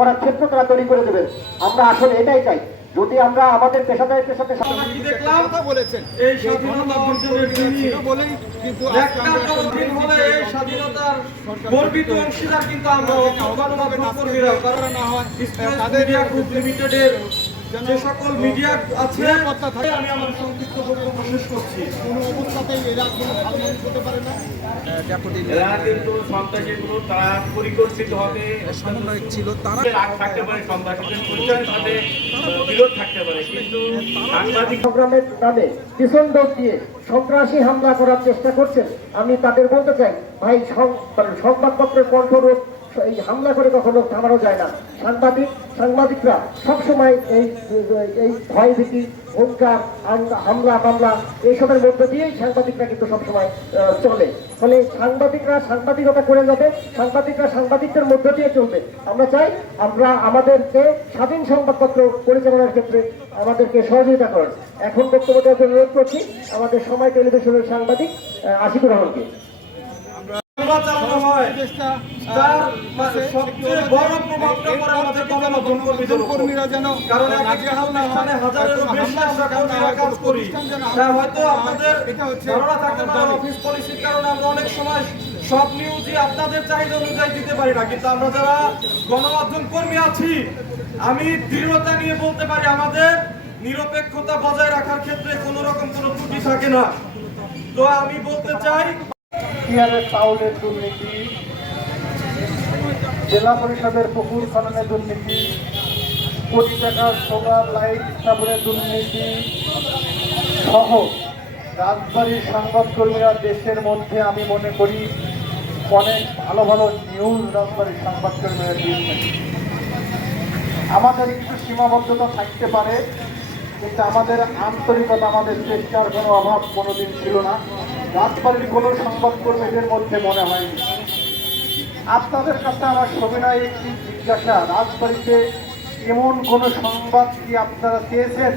করার ক্ষেত্র তারা তৈরি করে দেবেন। আমরা আসলে এটাই চাই। যদি আমরা আমাদের পেশাদারিত্বের সাথে দেখলাম বলেছেন এই স্বাধীনতা বলেই কিন্তু আজকে আমরা একটা কঠিন হলে এই স্বাধীনতার গর্বিত অংশীদার কিন্তু আমরা না। হয়। তাদের লিমিটেডের যে সকল মিডিয়া আছে আমি আমার সংক্ষিপ্ত বক্তব্য শেষ করছি। কোনো অবস্থাতেই এরা কোনো ভালো মানুষ হতে পারে না। এরা কিন্তু সন্ত্রাসীগুলো তারা পরিকল্পিতভাবে সমন্বয়ক ছিল তারা রাগ থাকতে পারে সন্ত্রাসীদের পরিচয়ের সাথে বিরোধ থাকতে পারে কিন্তু সাংবাদিক সংগ্রামের নামে পিছন দোষ দিয়ে সন্ত্রাসী হামলা করার চেষ্টা করছেন আমি তাদের বলতে চাই ভাই মানে সংবাদপত্রের কণ্ঠরোধ এই হামলা করে কখনো থামানো যায় না। সাংবাদিক, সাংবাদিকরা সবসময় এই এই ভয় ভীতি হুঙ্কার হামলা, মামলা এইসবের মধ্যে দিয়েই সাংবাদিকরা কিন্তু সবসময় চলে। ফলে সাংবাদিকরা সাংবাদিকতা করে যাবে, সাংবাদিকরা সাংবাদিকদের মধ্য দিয়ে চলবে। আমরা চাই আমরা আমাদেরকে স্বাধীন সংবাদপত্র পরিচালনার ক্ষেত্রে আমাদেরকে সহযোগিতা করেন এখন বক্তব্য দেওয়ার জন্য অনুরোধ করছি আমাদের সময় টেলিভিশনের সাংবাদিক আশিকুর রহমানকে। হামলা মানে সবচেয়ে বড় প্রভাবটা পড়ে আমাদের গণমাধ্যম কর্মীরা যেন কারণ এক একটা প্রতিষ্ঠানে হাজারেরও বেশি আমরা কর্মীরা কাজ করি। হয়তো আপনাদের ধারণা থাকতে পারে অফিস পলিসির কারণে আমরা অনেক সময় সব নিউজই আপনাদের চাহিদা অনুযায়ী দিতে পারি না কিন্তু আমরা যারা গণমাধ্যম কর্মী আছি আমি দৃঢ়তা নিয়ে বলতে পারি আমাদের নিরপেক্ষতা বজায় রাখার ক্ষেত্রে কোনো রকম কোনো ত্রুটি থাকে না। তো আমি বলতে চাই দুর্নীতি, জেলা পরিষদের পুকুর খননের দুর্নীতি, কোটি টাকার সোলার লাইট স্থাপনের দুর্নীতি সহ রাজবাড়ির সংবাদকর্মীরা দেশের মধ্যে, আমি মনে করি, অনেক ভালো ভালো নিউজ রাজবাড়ির সংবাদকর্মীরা দিয়েছেন আমাদের একটু সীমাবদ্ধতা থাকতে পারে। কিন্তু আমাদের আন্তরিকতা, আমাদের চেষ্টার কোনো অভাব কোনোদিন ছিল না। রাজবাড়ির কোনো সংবাদকর্মীদের মধ্যে মনে হয়নি। আপনাদের কাছে আমার সবিনয় একটি জিজ্ঞাসা, রাজবাড়িতে এমন কোনো সংবাদ কি আপনারা চেয়েছেন?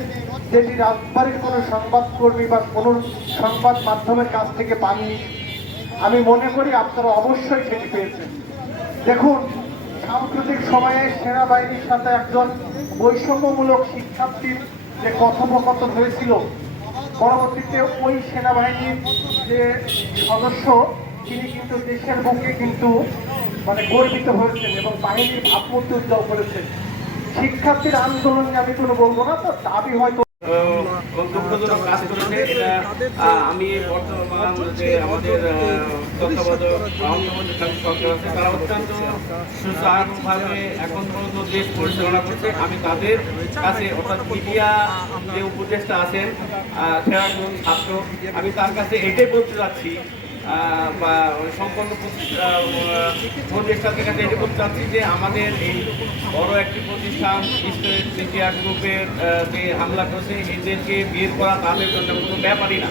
যেটি রাজবাড়ির কোনো সংবাদকর্মী বা কোনো সংবাদ মাধ্যমের কাছ থেকে পাননি? আমি মনে করি আপনারা অবশ্যই সেটি পেয়েছেন। দেখুন, সাম্প্রতিক সময়ে সেনাবাহিনীর সাথে একজন বৈষম্যমূলক শিক্ষার্থীর যে কথোপকথন হয়েছিল, পরবর্তীতে ওই সেনাবাহিনীর যে সদস্য, তিনি কিন্তু দেশের বুকে কিন্তু মানে গর্বিত হয়েছেন এবং বাহিনীর ভাবমূর্তি উজ্জ্বল করেছেন। শিক্ষার্থীর আন্দোলন নিয়ে আমি কোনো বলব না, তো দাবি হয়তো কাজ করেছে। আমি বর্তমান যে আমাদের তত্ত্বাবধায়ক তারা অত্যন্ত সুচারুভাবে এখন পর্যন্ত দেশ পরিচালনা করছে। আমি তাদের কাছে, অর্থাৎ মিডিয়া যে উপদেষ্টা আছেন খেলাধুল ছাত্র, আমি তার কাছে এটাই বলতে চাচ্ছি বা সম্পন্ন প্রতিষ্ঠানদের কাছে এটি বলতে চাচ্ছি যে আমাদের এই বড় একটি প্রতিষ্ঠান মিডিয়া গ্রুপের যে হামলা করেছে এদেরকে বের করা তাদের জন্য কোনো ব্যাপারই না।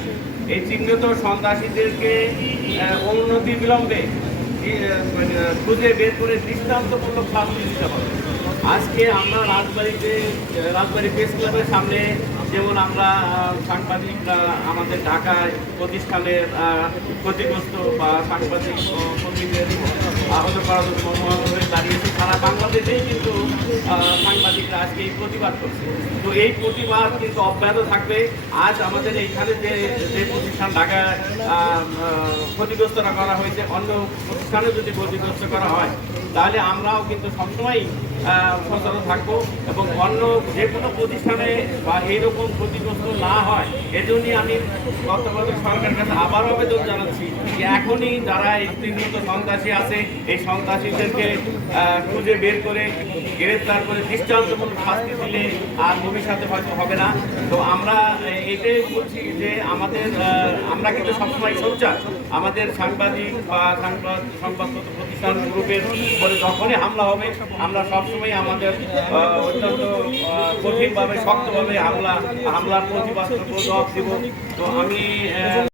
এই চিহ্নিত সন্ত্রাসীদেরকে অনুমতি বিলম্বে মানে, খুঁজে বের করে দৃষ্টান্তমূলক শাস্তি দিতে হবে। আজকে আমরা রাজবাড়িতে রাজবাড়ি প্রেস ক্লাবের সামনে যেমন আমরা সাংবাদিকরা আমাদের ঢাকায় প্রতিষ্ঠানের ক্ষতিগ্রস্ত বা সাংবাদিক কর্মীদের আহত করার জন্য মনোভাব দাঁড়িয়েছে সারা বাংলাদেশেই কিন্তু সাংবাদিকরা আজকে এই প্রতিবাদ করছে। তো এই প্রতিবাদ কিন্তু অব্যাহত থাকবে। আজ আমাদের এইখানে যে যে প্রতিষ্ঠান ঢাকায় আহ, আহ, ক্ষতিগ্রস্ত করা হয়েছে অন্য প্রতিষ্ঠানে যদি ক্ষতিগ্রস্ত করা হয় তাহলে আমরাও কিন্তু সবসময়ই সচেতন থাকব এবং অন্য যে কোনো প্রতিষ্ঠানে বা এইরকম ক্ষতিগ্রস্ত না হয়, এজন্যই আমি তত্ত্বাবধায়ক সরকারের কাছে আবার আবেদন জানাচ্ছি যে এখনই যারা চিহ্নিত সন্ত্রাসী আছে, এই সন্ত্রাসীদেরকে খুঁজে বের করে গ্রেফতার করে দৃষ্টান্তমূলক শাস্তি দিলে আর ভবিষ্যতে হয়তো হবে না। তো আমরা এটাই বলছি যে আমাদের আমরা কিন্তু সবসময় সোচ্চার। আমাদের সাংবাদিক বা সংবাদ, সংবাদপত্র প্রতিষ্ঠান গ্রুপের উপরে যখনই হামলা হবে, আমরা সবসময় আমাদের অত্যন্ত কঠিনভাবে শক্তভাবে হামলা হামলার প্রতিবাদ জবাব দেব। তো আমি